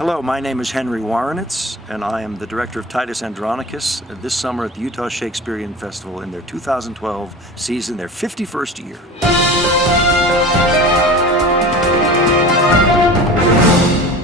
Hello, my name is Henry Woronicz, and I am the director of Titus Andronicus this summer at the Utah Shakespeare Festival in their 2012 season, their 51st year.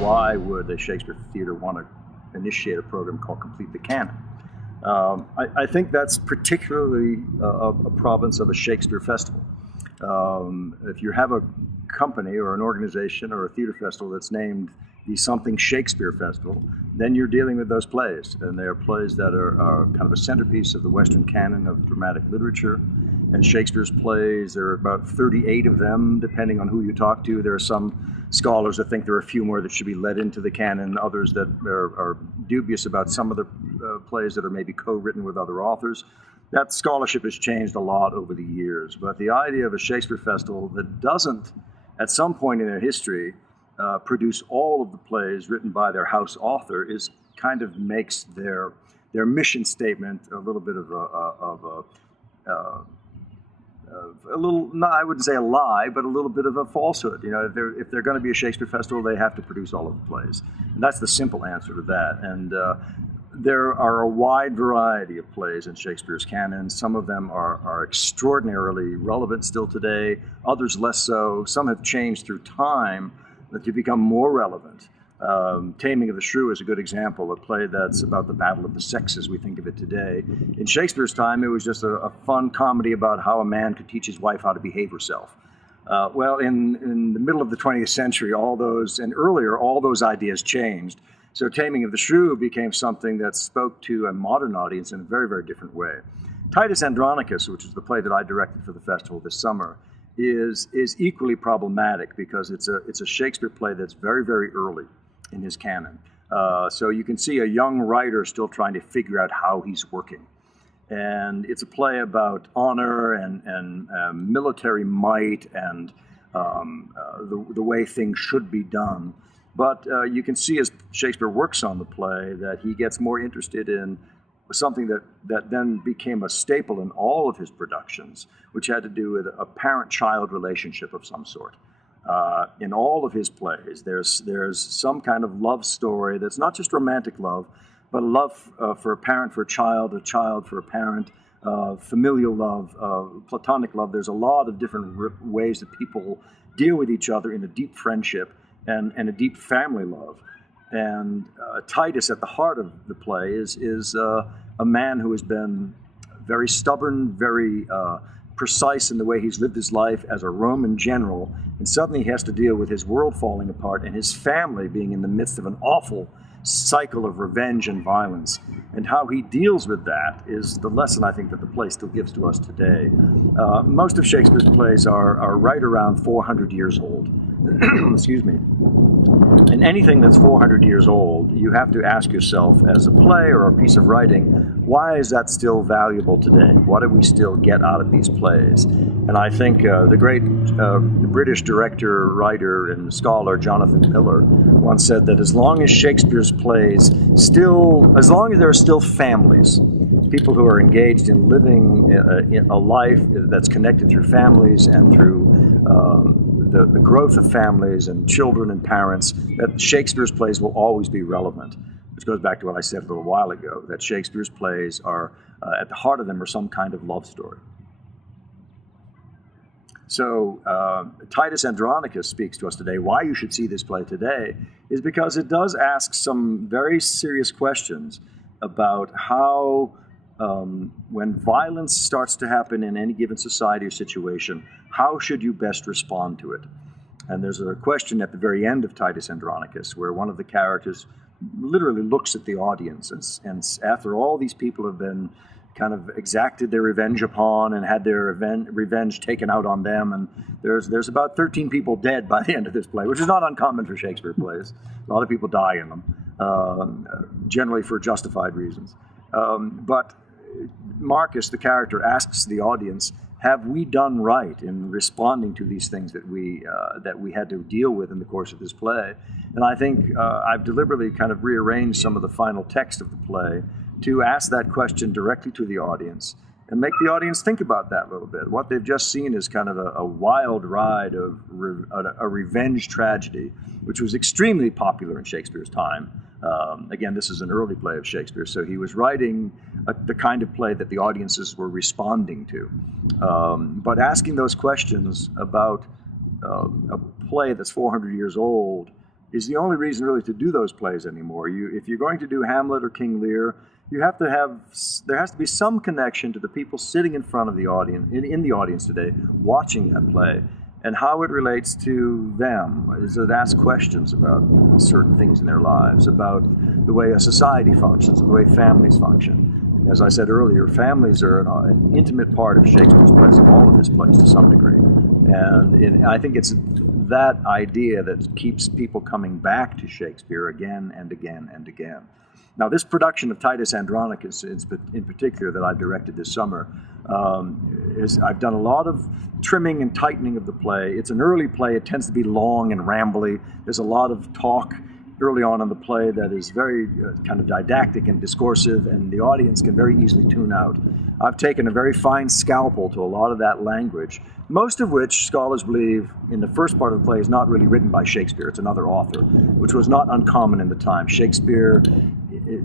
Why would the Shakespeare Theatre want to initiate a program called Complete the Canon? I think that's particularly a province of a Shakespeare festival. If you have a company or an organization or a theater festival that's named the Something Shakespeare Festival, then you're dealing with those plays. And they are plays that are kind of a centerpiece of the Western canon of dramatic literature. And Shakespeare's plays, there are about 38 of them, depending on who you talk to. There are some scholars that think there are a few more that should be let into the canon, others that are dubious about some of the plays that are maybe co-written with other authors. That scholarship has changed a lot over the years. But the idea of a Shakespeare festival that doesn't, at some point in their history, produce all of the plays written by their house author is kind of makes their mission statement a little bit of a little, not, I wouldn't say a lie, but a little bit of a falsehood. You know, if they're going to be a Shakespeare festival, they have to produce all of the plays. And that's the simple answer to that. And there are a wide variety of plays in Shakespeare's canon. Some of them are extraordinarily relevant still today, others less so. Some have changed through time to become more relevant. Taming of the Shrew is a good example, a play that's about the battle of the sexes, we think of it today. In Shakespeare's time, it was just a fun comedy about how a man could teach his wife how to behave herself. Well, in the middle of the 20th century, all those ideas changed. So Taming of the Shrew became something that spoke to a modern audience in a very, very different way. Titus Andronicus, which is the play that I directed for the festival this summer, is equally problematic because it's a Shakespeare play that's very, very early in his canon. So you can see a young writer still trying to figure out how he's working. And it's a play about honor and military might and the way things should be done. But you can see as Shakespeare works on the play that he gets more interested in something that then became a staple in all of his productions, which had to do with a parent-child relationship of some sort. In all of his plays, there's some kind of love story that's not just romantic love, but a love for a parent for a child for a parent, familial love, platonic love. There's a lot of different ways that people deal with each other in a deep friendship and a deep family love. And Titus, at the heart of the play, is a man who has been very stubborn, very precise in the way he's lived his life as a Roman general, and suddenly he has to deal with his world falling apart and his family being in the midst of an awful cycle of revenge and violence. And how he deals with that is the lesson I think that the play still gives to us today. Most of Shakespeare's plays are right around 400 years old. Excuse me. And anything that's 400 years old, you have to ask yourself, as a play or a piece of writing, why is that still valuable today? What do we still get out of these plays? And I think the great British director, writer, and scholar Jonathan Miller once said that as long as Shakespeare's plays as long as there are still families, people who are engaged in living a life that's connected through families and through the growth of families and children and parents, that Shakespeare's plays will always be relevant. Which goes back to what I said a little while ago, that Shakespeare's plays are, at the heart of them, are some kind of love story. So Titus Andronicus speaks to us today. Why you should see this play today is because it does ask some very serious questions about how, when violence starts to happen in any given society or situation, how should you best respond to it? And there's a question at the very end of Titus Andronicus where one of the characters literally looks at the audience and after all these people have been kind of exacted their revenge upon and had their revenge taken out on them, and there's about 13 people dead by the end of this play, which is not uncommon for Shakespeare plays. A lot of people die in them, generally for justified reasons. But Marcus, the character, asks the audience, have we done right in responding to these things that we had to deal with in the course of this play? And I think I've deliberately kind of rearranged some of the final text of the play to ask that question directly to the audience and make the audience think about that a little bit. What they've just seen is kind of a wild ride of a revenge tragedy, which was extremely popular in Shakespeare's time. Again, this is an early play of Shakespeare, so he was writing the kind of play that the audiences were responding to. But asking those questions about a play that's 400 years old is the only reason really to do those plays anymore. If you're going to do Hamlet or King Lear, there has to be some connection to the people sitting in front of the audience, in the audience today, watching that play, and how it relates to them. Does it ask questions about certain things in their lives, about the way a society functions, the way families function? As I said earlier, families are an intimate part of Shakespeare's plays, of all of his plays to some degree. And I think it's that idea that keeps people coming back to Shakespeare again and again and again. Now, this production of Titus Andronicus, in particular, that I directed this summer, I've done a lot of trimming and tightening of the play. It's an early play. It tends to be long and rambly. There's a lot of talk early on in the play that is very kind of didactic and discursive, and the audience can very easily tune out. I've taken a very fine scalpel to a lot of that language, most of which scholars believe in the first part of the play is not really written by Shakespeare. It's another author, which was not uncommon in the time. Shakespeare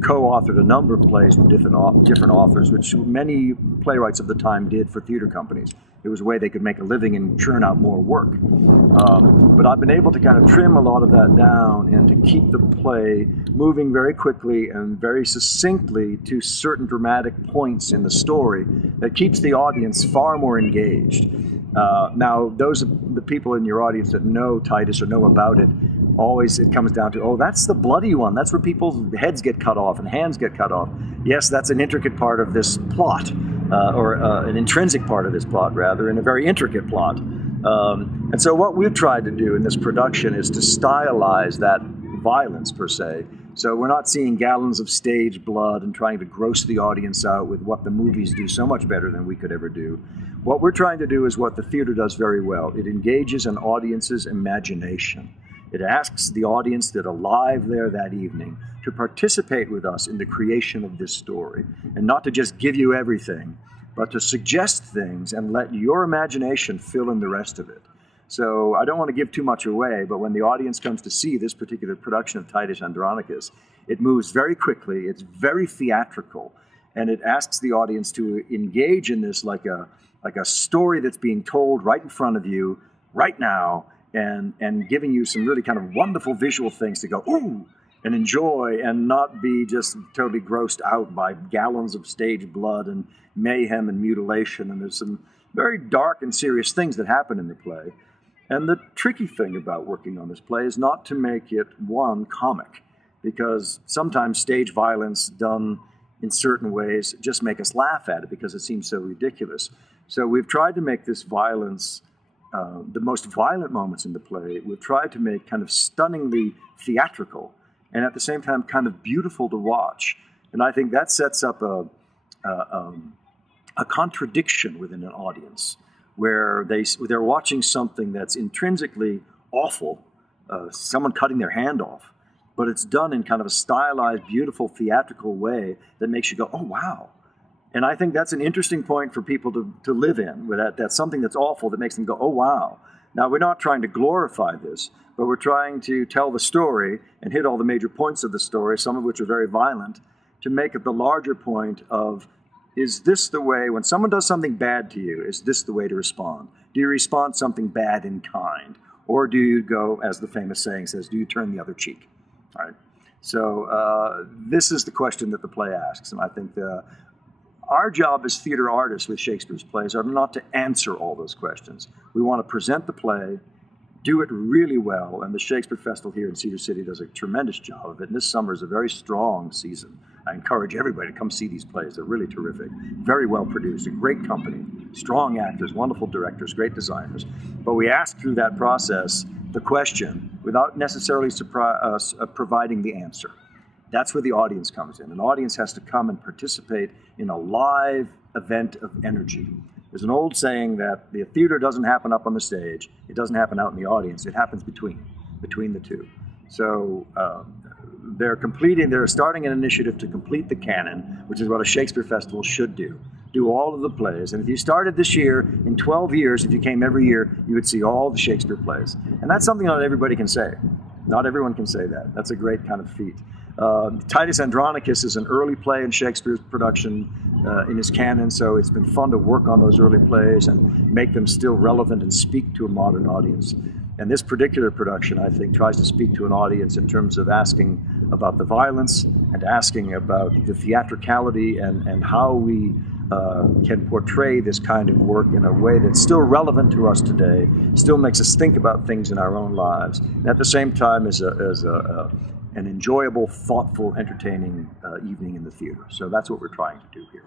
co-authored a number of plays with different authors, which many playwrights of the time did for theater companies. It was a way they could make a living and churn out more work. But I've been able to kind of trim a lot of that down and to keep the play moving very quickly and very succinctly to certain dramatic points in the story that keeps the audience far more engaged. Now, those are the people in your audience that know Titus or know about it. Always it comes down to, oh, that's the bloody one. That's where people's heads get cut off and hands get cut off. Yes, that's an intricate part of this plot, or an intrinsic part of this plot, rather, and a very intricate plot. And so what we've tried to do in this production is to stylize that violence, per se. So we're not seeing gallons of stage blood and trying to gross the audience out with what the movies do so much better than we could ever do. What we're trying to do is what the theater does very well. It engages an audience's imagination. It asks the audience that are live there that evening to participate with us in the creation of this story, and not to just give you everything, but to suggest things and let your imagination fill in the rest of it. So I don't want to give too much away, but when the audience comes to see this particular production of Titus Andronicus, it moves very quickly, it's very theatrical, and it asks the audience to engage in this like a story that's being told right in front of you, right now, and giving you some really kind of wonderful visual things to go, ooh, and enjoy, and not be just totally grossed out by gallons of stage blood and mayhem and mutilation. And there's some very dark and serious things that happen in the play. And the tricky thing about working on this play is not to make it, one, comic, because sometimes stage violence done in certain ways just make us laugh at it because it seems so ridiculous. So we've tried to make this violence, the most violent moments in the play, we've tried to make kind of stunningly theatrical and at the same time kind of beautiful to watch. And I think that sets up a contradiction within an audience where they're watching something that's intrinsically awful, someone cutting their hand off, but it's done in kind of a stylized, beautiful, theatrical way that makes you go, oh, wow. And I think that's an interesting point for people to live in, where that's something that's awful that makes them go, oh, wow. Now, we're not trying to glorify this, but we're trying to tell the story and hit all the major points of the story, some of which are very violent, to make it the larger point of, is this the way, when someone does something bad to you, is this the way to respond? Do you respond something bad in kind? Or do you go, as the famous saying says, do you turn the other cheek? All right. So this is the question that the play asks, and I think our job as theater artists with Shakespeare's plays are not to answer all those questions. We want to present the play, do it really well, and the Shakespeare Festival here in Cedar City does a tremendous job of it, and this summer is a very strong season. I encourage everybody to come see these plays. They're really terrific, very well produced, a great company, strong actors, wonderful directors, great designers. But we ask through that process the question without necessarily providing the answer. That's where the audience comes in. An audience has to come and participate in a live event of energy. There's an old saying that the theater doesn't happen up on the stage, it doesn't happen out in the audience, it happens between the two. So they're starting an initiative to complete the canon, which is what a Shakespeare festival should do. do all of the plays. And if you started this year, in 12 years, if you came every year, you would see all the Shakespeare plays. And that's something not everybody can say. Not everyone can say that. That's a great kind of feat. Titus Andronicus is an early play in Shakespeare's production in his canon, so it's been fun to work on those early plays and make them still relevant and speak to a modern audience. And this particular production, I think, tries to speak to an audience in terms of asking about the violence and asking about the theatricality and how we can portray this kind of work in a way that's still relevant to us today, still makes us think about things in our own lives, and at the same time is an enjoyable, thoughtful, entertaining evening in the theater. So that's what we're trying to do here.